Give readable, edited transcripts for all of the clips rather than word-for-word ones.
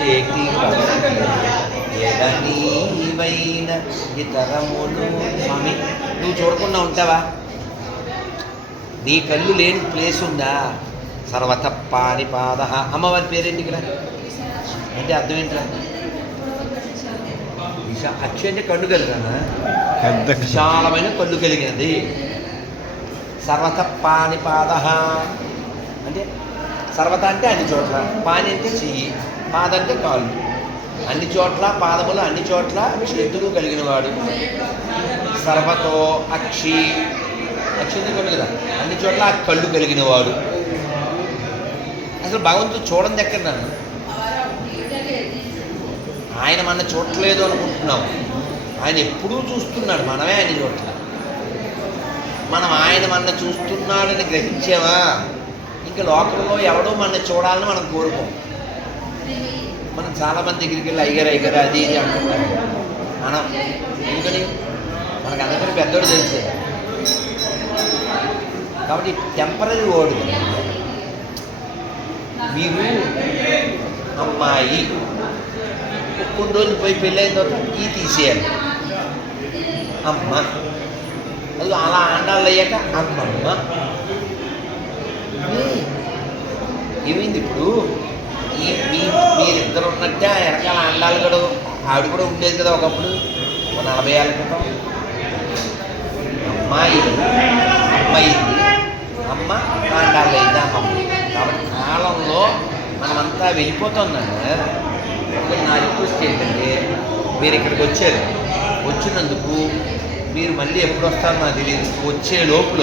చేటి ఎడనీవైన ఇతరములు. స్వామి నువ్వు చూడకుండా ఉంటావా? నీ కళ్ళు లేని ప్లేస్ ఉందా? సర్వత పాణిపాద. అమ్మవారి పేరేంటి ఇక్కడ అంటే అర్థం ఏంట్రా? అక్షి అంటే కళ్ళు కలిగినా, విశాలమైన కళ్ళు కలిగినది. సర్వత పాణిపాద అంటే సర్వత అంటే అన్ని చోట్ల, పాని అంటే చెయ్యి, పాద అంటే కాళ్ళు. అన్ని చోట్ల పాదములు, అన్ని చోట్ల చేతులు కలిగిన వాడు. సర్వతో అక్షి, అక్షి కళ్ళు కదా, అన్ని చోట్ల ఆ కళ్ళు కలిగిన వాడు. అసలు భగవంతుడు చూడండి ఎక్కడ నన్ను? ఆయన మన చూడలేదు అనుకుంటున్నాం, ఆయన ఎప్పుడూ చూస్తున్నాడు, మనమే ఆయన చూడలేదు. మనం ఆయన మన చూస్తున్నాడని గ్రహించావా? ఇంకా లోకంలో ఎవడో మన చూడాలని మనం కోరుకోం. మనం చాలామంది దగ్గరికి వెళ్ళి అయ్యగారు అది ఇది అంటున్నాం. మనం ఎందుకని? మనకు అందరికీ పెద్దోడు తెలిసే. కాబట్టి టెంపరీ వర్డ్. మీరు అమ్మాయి కొన్ని రోజులు పోయి పెళ్ళైన తర్వాత ఈ తీసేయాలి అమ్మ. అది అలా ఆండాళ్ళు అయ్యాక అమ్మమ్మ. ఏమైంది ఇప్పుడు? మీరిద్దరు ఉన్నట్టే ఆ వెనకాల ఆండాలు కూడా ఆవిడ కూడా ఉండేది కదా ఒకప్పుడు, 40 ఏళ్ళ క్రితం. అమ్మాయి అమ్మాయింది, అమ్మ ఆండాళ్ళు అయింది అమ్మమ్మ. కాబట్టి కాలంలో మనమంతా వెళ్ళిపోతుందండి. నా రిక్వెస్ట్ ఏంటంటే, మీరు ఇక్కడికి వచ్చారు, వచ్చినందుకు మీరు మళ్ళీ ఎప్పుడు వస్తారో నాకు తెలియదు. వచ్చే లోపల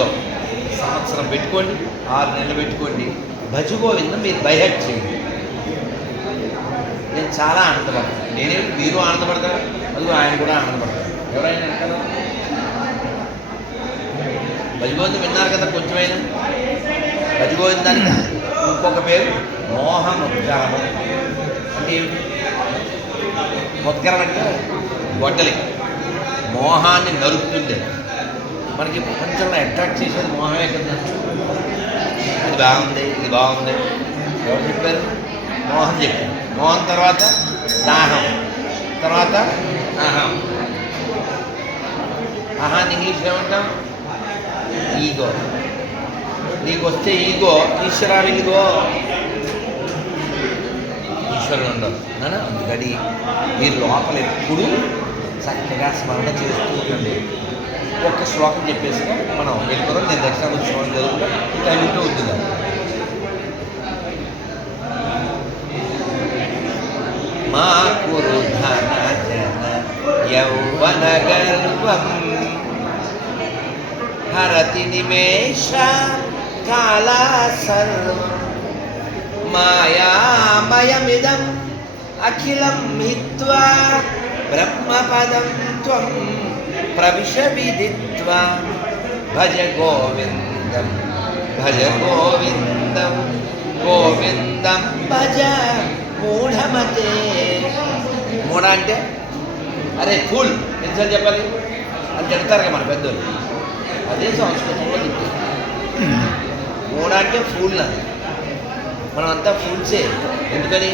సంవత్సరం పెట్టుకోండి, 6 నెలలు పెట్టుకోండి, భజగోవిందం మీరు బైహెడ్ చేయండి. నేను చాలా ఆనందపడతాను. నేనేమి మీరు ఆనందపడతారు, అది ఆయన కూడా ఆనందపడతారు. ఎవరైనా కదా భజగోవిందం విన్నారు కదా కొంచెమైనా. భజగోవిందానికి ఇంకొక పేరు మోహముద్గరము. అంటే ఏమిటి? ముద్గరం అంటే గొడ్డలి, మోహాన్ని నరుకుతుంది. మనకి ప్రపంచంలో అట్రాక్ట్ చేసేది మోహమే కదా. ఇది బాగుంది, ఇది బాగుంది. ఎవరు చెప్పారు? మోహం చెప్పారు. మోహం తర్వాత దాహం, తర్వాత అహం. అహాన్ని ఇంగ్లీష్లో ఏమంటాం? ఈగో. నీకు వస్తే ఈగో, ఈశ్వరా విలుగో. ఈశ్వరుడు ఉండదు నానా. అందుకని మీరు లోపల ఎప్పుడు చక్కగా స్మరణ చేస్తూ ఉండండి. ఒక్క శ్లోకం చెప్పేసి మనం వెళ్ళిపోతాం. నేను దక్షిణ శ్లోకం చదువుకుంటా, ఇంకా ఇంట్లో వద్దుగా. మా కురు ధన జన యౌవన గర్వం హరతి నిమేష కాల సర్వం మాయామయమిదం అఖిలం హిత్వా బ్రహ్మపదం త్వం ప్రవిశ విదిత్వా భజ గోవిందం భజ గోవిందం గోవిందం భజ మూఢమతే. మూఢ అంటే అరే ఫుల్ ఎన్నిసార్లు చెప్పాలి అని తిడతారు కదా మన పెద్దలు. అదే సంస్కృతంలో తింటారు. మూఢ అంటే ఫూల్ అని. మనం అంతా ఫూల్సే. ఎందుకని?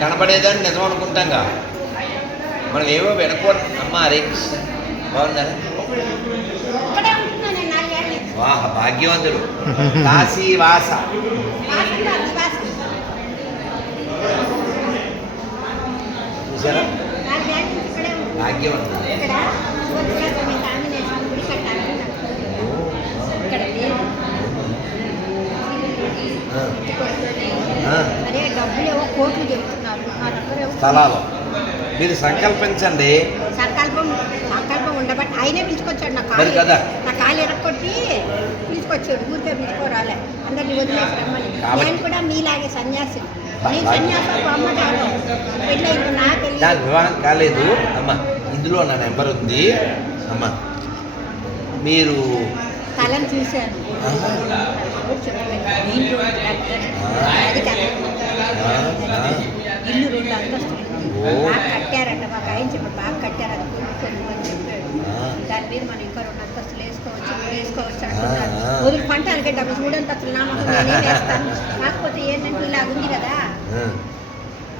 కనపడేదాన్ని నిజం అనుకుంటాంగా. మనం ఏవో వెనకూడదు. అమ్మ అరే బాగుందా? వాహ భాగ్యవంతుడు. కాశీ వాస. చూసారా? భాగ్యవంతుడు. స్థలాలు మీరు సంకల్పించండి. సంకల్పం ఉండబట్టి ఆయనే పిలుచుకొచ్చాడు. నా కాలు ఎరక్కొట్టి పిలుచుకొచ్చాడు. ఊరికే పిలుచుకోరాలే, అందరినీ వదిలేసి రమ్మని. నేను కూడా మీలాగే సన్యాసి. నేను సన్యాసం అమ్మ కాదు, పెళ్ళైంది నా పెళ్ళి. నాకు వివాహం కాలేదు అమ్మ. ఇందులో నా నెంబర్ ఉంది అమ్మ. మీరు స్థలం చూశాను. ఇల్లు 2 అంతస్తులు బాగా కట్టారట. మాకు ఆయన చెప్పి బాగా కట్టారు, అది కొనుక్కొని చెప్పాడు. దాని మీద మనం ఇంకా 2 అంతస్తులు వేసుకోవచ్చు అంటున్నారు. వదులు పంటానికి డబ్బు 3 అంతస్తులు నా మొహం నేనే వేస్తాను. కాకపోతే ఏంటంటే ఇలా ఉంది కదా,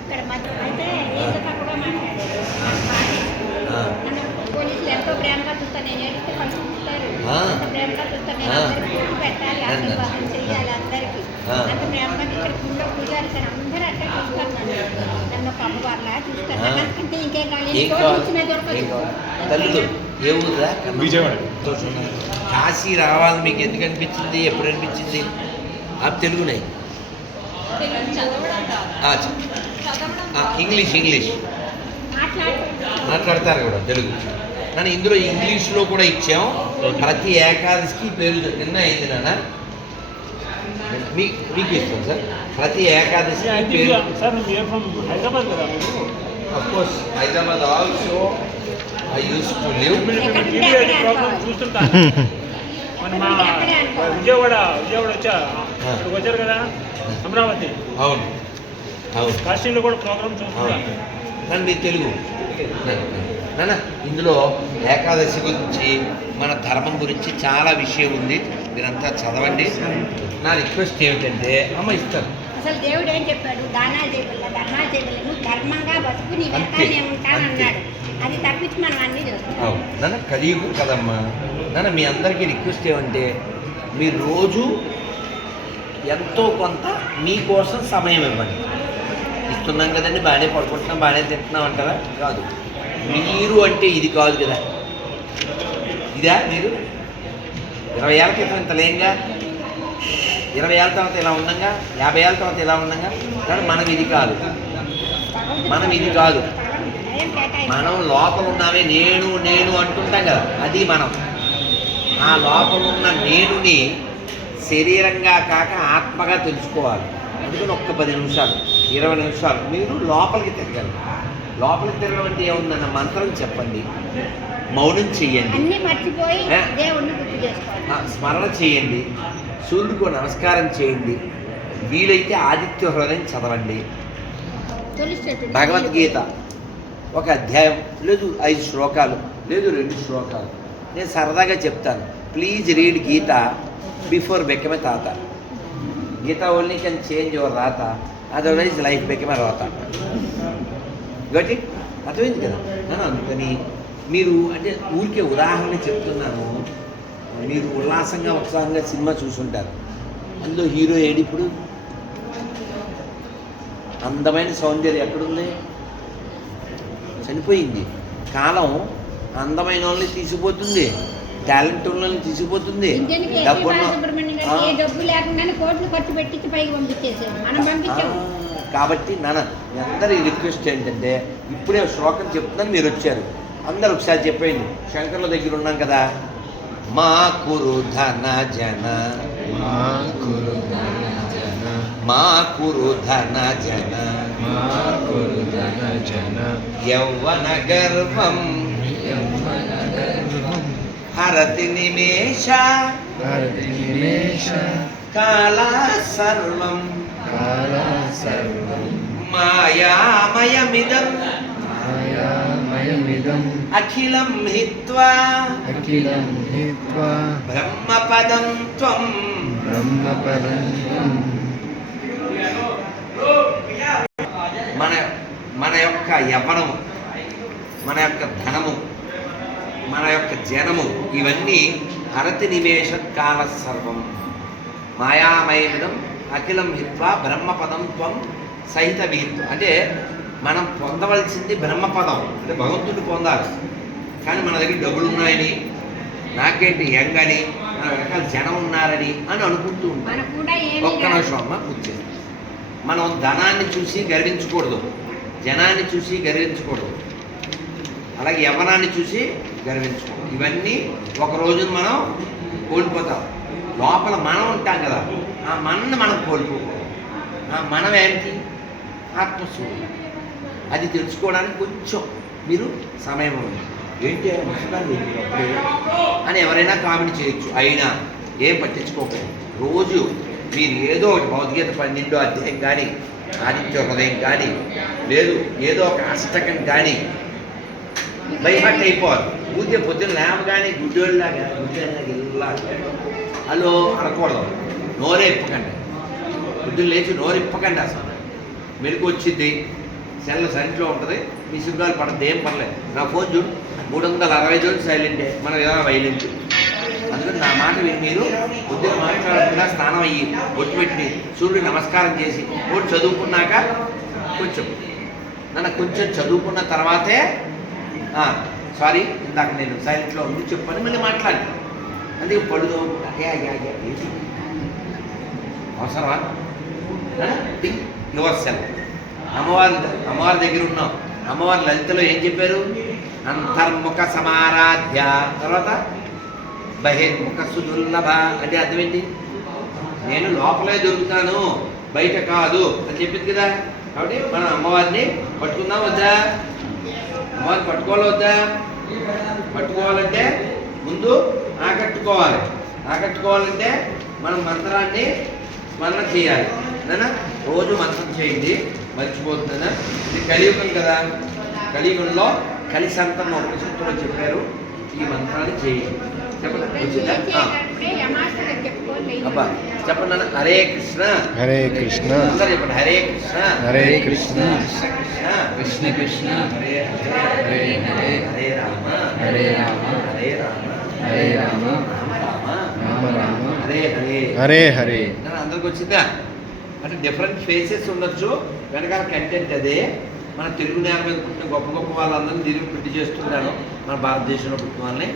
ఇక్కడ ఇక్కడ మధ్య అయితే ఏదో తక్కువగా మాట్లాడారు పోలీసులు ఎంతో ప్రేమగా చూస్తాను, నేను ఏడిస్తే పంపిస్తారు, అంత ప్రేమగా చూస్తాను, నేను అందరికీ ఫుడ్ పెట్టాలి, ఆశీర్వాదం చెయ్యాలి అందరికీ, అంత ప్రేమగా ఇక్కడ గుళ్ళో పూజారి సార్ అందరూ అట్లా చూస్తారు నన్ను ఒక అమ్మవారిలా చూస్తారు. అంటే ఇంకేం కావాలి తల్లులు ఏ ఊరురా? విజయవాడ. కాశీ రావాలి మీకు ఎందుకు అనిపించింది, ఎప్పుడు అనిపించింది? తెలుగునే ఇంగ్లీష్ మాట్లాడతారు కూడా తెలుగు. నన్ను ఇందులో ఇంగ్లీష్లో కూడా ఇచ్చాం. ప్రతి ఏకాదశికి పేరు నిన్న అయింది నాన్న, మీకు ఇస్తాం సార్. ప్రతి ఏకాదశికి పేరు of course Hyderabad also I use to live. Vijayawada వచ్చారు కదా అమరావతి. అవును కాశీలో కూడా ప్రోగ్రామ్ చూస్తున్నాను. నన్ను మీ తెలుగు నాన్న ఇందులో ఏకాదశి గురించి మన ధర్మం గురించి చాలా విషయం ఉంది, మీరంతా చదవండి. నా రిక్వెస్ట్ ఏమిటంటే అమ్మ ఇస్తాను. అసలు దేవుడు ఏం చెప్పాడు? దానా చేయలేదు, నువ్వు ధర్మంగా బతుకు, నీ వెనకాలనే ఉంటాను అన్నాడు. అది తప్పించి మనం అన్నీ చూస్తాం. నాన్న కలియుగం కదమ్మా. నాన్న మీ అందరికీ రిక్వెస్ట్ ఏమంటే మీరు రోజు ఎంతో కొంత మీకోసం సమయం ఇవ్వండి. ఇస్తున్నాం కదండి, బాగానే పడుకుంటున్నాం, బాగానే తింటున్నాం అంటారా? కాదు, మీరు అంటే ఇది కాదు కదా. ఇదా మీరు 20 ఏళ్ళ క్రితం ఇంత లేంగా, 20 ఏళ్ళ తర్వాత ఇలా ఉండంగా, 50 ఏళ్ళ తర్వాత ఇలా ఉండంగా. కానీ మనం ఇది కాదు, మనం లోపల ఉన్నామే నేను అంటుంటాం కదా, అది మనం. ఆ లోపల ఉన్న నేనుని శరీరంగా కాక ఆత్మగా తెలుసుకోవాలి. అందుకని ఒక్క 10 నిమిషాలు 20 నిమిషాలు మీరు లోపలికి తిరగండి. లోపలికి తిరగడం అంటే ఏముందన్న మంత్రం చెప్పండి, మౌనం చెయ్యండి, స్మరణ చేయండి, సూర్యుడికి నమస్కారం చేయండి, వీలైతే ఆదిత్య హృదయం చదవండి, భగవద్గీత ఒక అధ్యాయం లేదు 5 శ్లోకాలు లేదు 2 శ్లోకాలు. నేను సరదాగా చెప్తాను, please read Gita before become a తాత. Gita only can change your రాత, అదర్వైజ్ లైఫ్ become a రాత. గట్టి అర్థమైంది కదా. అందుకని మీరు అంటే ఊరికే ఉదాహరణ చెప్తున్నాను. మీరు ఉల్లాసంగా ఉత్సాహంగా సినిమా చూసుంటారు. అందులో హీరో ఏడిప్పుడు అందమైన సౌందర్యం ఎక్కడుంది? చనిపోయింది. కాలం అందమైన వాళ్ళని తీసుకుపోతుంది, టాలెంట్ వాళ్ళని తీసుకుపోతుంది. కాబట్టి నాన్న మీ అందరి రిక్వెస్ట్ ఏంటంటే ఇప్పుడే శ్లోకం చెప్తున్నాను, మీరు వచ్చారు అందరు ఒకసారి చెప్పండి. శంకర్ల దగ్గర ఉన్నాం కదా. మా కురు ధన జన, మా కురు ధన జన, యౌవన గర్వం హరతి నిమేష, కాలా సర్వం మాయామయమిదం అఖిలం హిత్వా బ్రహ్మపదం త్వం. మన యొక్క యవ్వనము, మన యొక్క ధనము, మన యొక్క జనము ఇవన్నీ హరతి నిమేష కాల సర్వం మాయామయమిదం అఖిలం హిత్వా బ్రహ్మపదం త్వం సహిత వీర్తు. అంటే మనం పొందవలసింది బ్రహ్మపదం, అంటే భగవంతుడు పొందాలి. కానీ మన దగ్గర డబ్బులు ఉన్నాయని, నాకేంటి యంగ్ అని, మన వెనకాల జనం ఉన్నారని అని అనుకుంటూ ఉంటాం. ఒక్క నిమిషం అమ్మ కూర్చొని. మనం ధనాన్ని చూసి గర్వించకూడదు, జనాన్ని చూసి గర్వించకూడదు, అలాగే యవ్వనాన్ని చూసి గర్వించకూడదు. ఇవన్నీ ఒక రోజున మనం కోల్పోతాం. లోపల మనం ఉంటాం కదా, ఆ మనని మనం కోల్పోకూడదు. ఆ మనం ఏంటి? ఆత్మస్వరూపం. అది తెలుసుకోవడానికి కొంచెం మీరు సమయం ఉంది. ఏంటి ముసలాన్ని అప్పుడే అని ఎవరైనా కామెంట్ చేయొచ్చు, అయినా ఏం పట్టించుకోకండి. రోజు మీరు ఏదో ఒకటి భగవద్గీత 12వ అధ్యాయం కానీ, ఆదిత్య హృదయం కానీ, లేదు ఏదో ఒక అష్టకం కానీ బైహార్ట్ అయిపోవాలి. ఊరికే పొద్దున్న లేవగానే గుడ్డోళ్ళలాగా హలో అనకూడదు, నోరే ఇప్పకండి. పొద్దున్న లేచి నోరు ఇప్పకండి. అసలు మెరుగు వచ్చింది, సెల్ సైలెంట్లో ఉంటుంది, మీ సిగ్నల్ పడద్దు, ఏం పర్లేదు. నా ఫోన్ చూడు 360 రోజులు సైలెంటే, మనం ఎలా వైలెంట్. అందుకని నా మాట విని మీరు పొద్దున మాట్లాడకుండా స్నానం అయ్యి బొట్టు పెట్టి సూర్యుడు నమస్కారం చేసి ఓటు చదువుకున్నాక కొంచెం చదువుకున్న తర్వాతే సారీ ఇందాక నేను సైలెంట్లో ఉంది చెప్పని మళ్ళీ మాట్లాడి అందుకే పడుదో ఏంటి అవసరమా? Think your self. అమ్మవారి దగ్గర ఉన్నాం. అమ్మవారి లలితలో ఏం చెప్పారు? అంతర్ముఖ సమారాధ్య, తర్వాత బహిర్ముఖ సుదుర్లభ. అంటే అర్థం ఏంటి? నేను లోపలే దొరుకుతాను, బయట కాదు అని చెప్పింది కదా. కాబట్టి మనం అమ్మవారిని పట్టుకుందాం వద్దా? అమ్మవారిని పట్టుకోవాలి వద్దా? పట్టుకోవాలంటే ముందు ఆకట్టుకోవాలంటే మనం మంత్రాన్ని స్మరణ చేయాలి. రోజు మంత్రం చేయండి, మర్చిపోతుందా? ఇది కలియుగం కదా. కలియుగంలో కలిసంతం ఉపనిషత్తులో చెప్పారు, ఈ మంత్రాన్ని చేయండి. చెప్పండి, వచ్చిందా? అబ్బా చెప్పండి నాన్న. హరే కృష్ణ హరే కృష్ణ అందరూ చెప్పండి. హరే కృష్ణ హరే కృష్ణ కృష్ణ కృష్ణ కృష్ణ హరే హరే హరే హరే రామ హరే రామ హరే రామ హరే రామ రామ రామ రామ హరే హరే హరే హరే. అందరికి వచ్చిందా? అంటే డిఫరెంట్ ఫేసెస్ ఉండొచ్చు, వెనకాల కంటెంట్ అదే. మన తెలుగు నేల మీద పుట్టిన గొప్ప గొప్ప వాళ్ళందరినీ తిరిగి పుట్టి చేస్తున్నాను. మన భారతదేశంలో పుట్టిన వాళ్ళని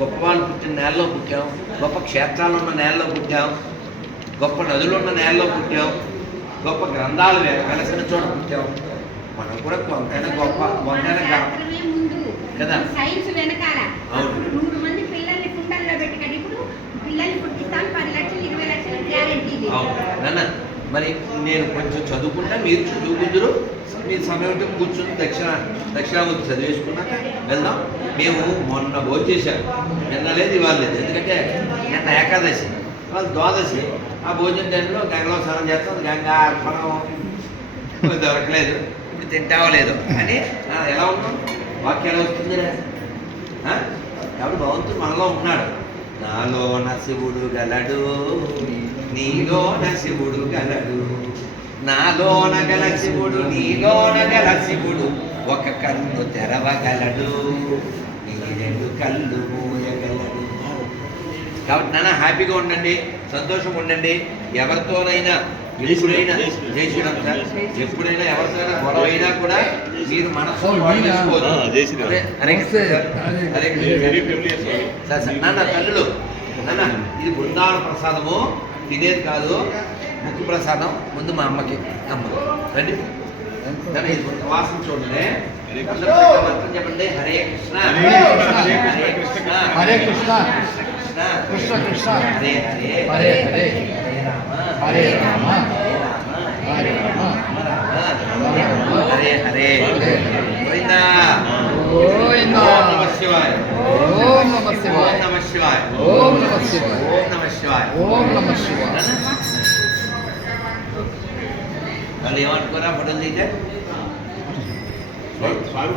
గొప్ప వాళ్ళు పుట్టిన నేలలో పుట్టాం, గొప్ప క్షేత్రాలు ఉన్న నేలలో పుట్టాం, గొప్ప నదులు ఉన్న నేలలో పుట్టాం, గొప్ప గ్రంథాలు వెలసిన చోట పుట్టాం. మనం కూడా కొంతైనా గొప్ప కదా. సైన్స్ వెనకాల అవును. 100 మంది పిల్లల్ని కుండల్లో పెట్టుకొని ఇప్పుడు పిల్లల్ని పుట్టిస్తాను 10 లక్షలు 20 లక్షలు గ్యారెంటీ. అవును. మరి నేను కొంచెం చదువుకుంటా, మీరు చదువుకుందరు. మీరు సమయం ఉంటే కూర్చొని దక్షిణామూర్తి చదివేసుకున్నాక వెళ్దాం. మేము మొన్న భోజనం చేశారు, నిన్న లేదు ఇవాళ లేదు. ఎందుకంటే నిన్న ఏకాదశి, వాళ్ళు ద్వాదశి. ఆ భోజనం టైంలో గంగలో స్నానం చేస్తాం, గంగా అర్పణం దొరకలేదు, ఇప్పుడు తింటావో లేదు అని ఎలా ఉన్నాం? వాక్యం ఎలా వస్తుందిరా? కాబట్టి భగవంతుడు మనలో ఉన్నాడు. నాలోన శివుడు గలడు, నీలోన శివుడు గలడు, నాలోన గల శివుడు నీలోన గల శివుడు, ఒక కన్ను తెరవగలడు, నీ 2 కళ్ళు మూయగలడు. కాబట్టి నాన్న హ్యాపీగా ఉండండి, సంతోషంగా ఉండండి. ఎవరితోనైనా ఎప్పుడైనా జయశ్రీరామ్ సార్, ఎప్పుడైనా ఎవరితోనైనా గొడవ అయినా కూడా మీరు మనసు నాన్న తల్లులు, నాన్న ఇది బృందావన ప్రసాదము, తినేది కాదు, ముక్కు ప్రసాదం. ముందు మా అమ్మకి రండి. ఇది వాసన చూడండి. మంత్రం చెప్పండి. హరే కృష్ణ హరే కృష్ణ హరే కృష్ణ కృష్ణ కృష్ణ హరే హరే హరే హరే హరే రామ హరే రామ హరే హరే గోవిందా. గోవిందా. ఓం నమః శివాయ. ఓం నమః శివాయ. ఓం నమః శివాయ. ఓం నమః శివాయ. ఓం నమః శివాయ. ఓం నమః శివాయ. వాళ్ళు ఏమనుకోరా ఫోటోలు తీస్తే? స్వామి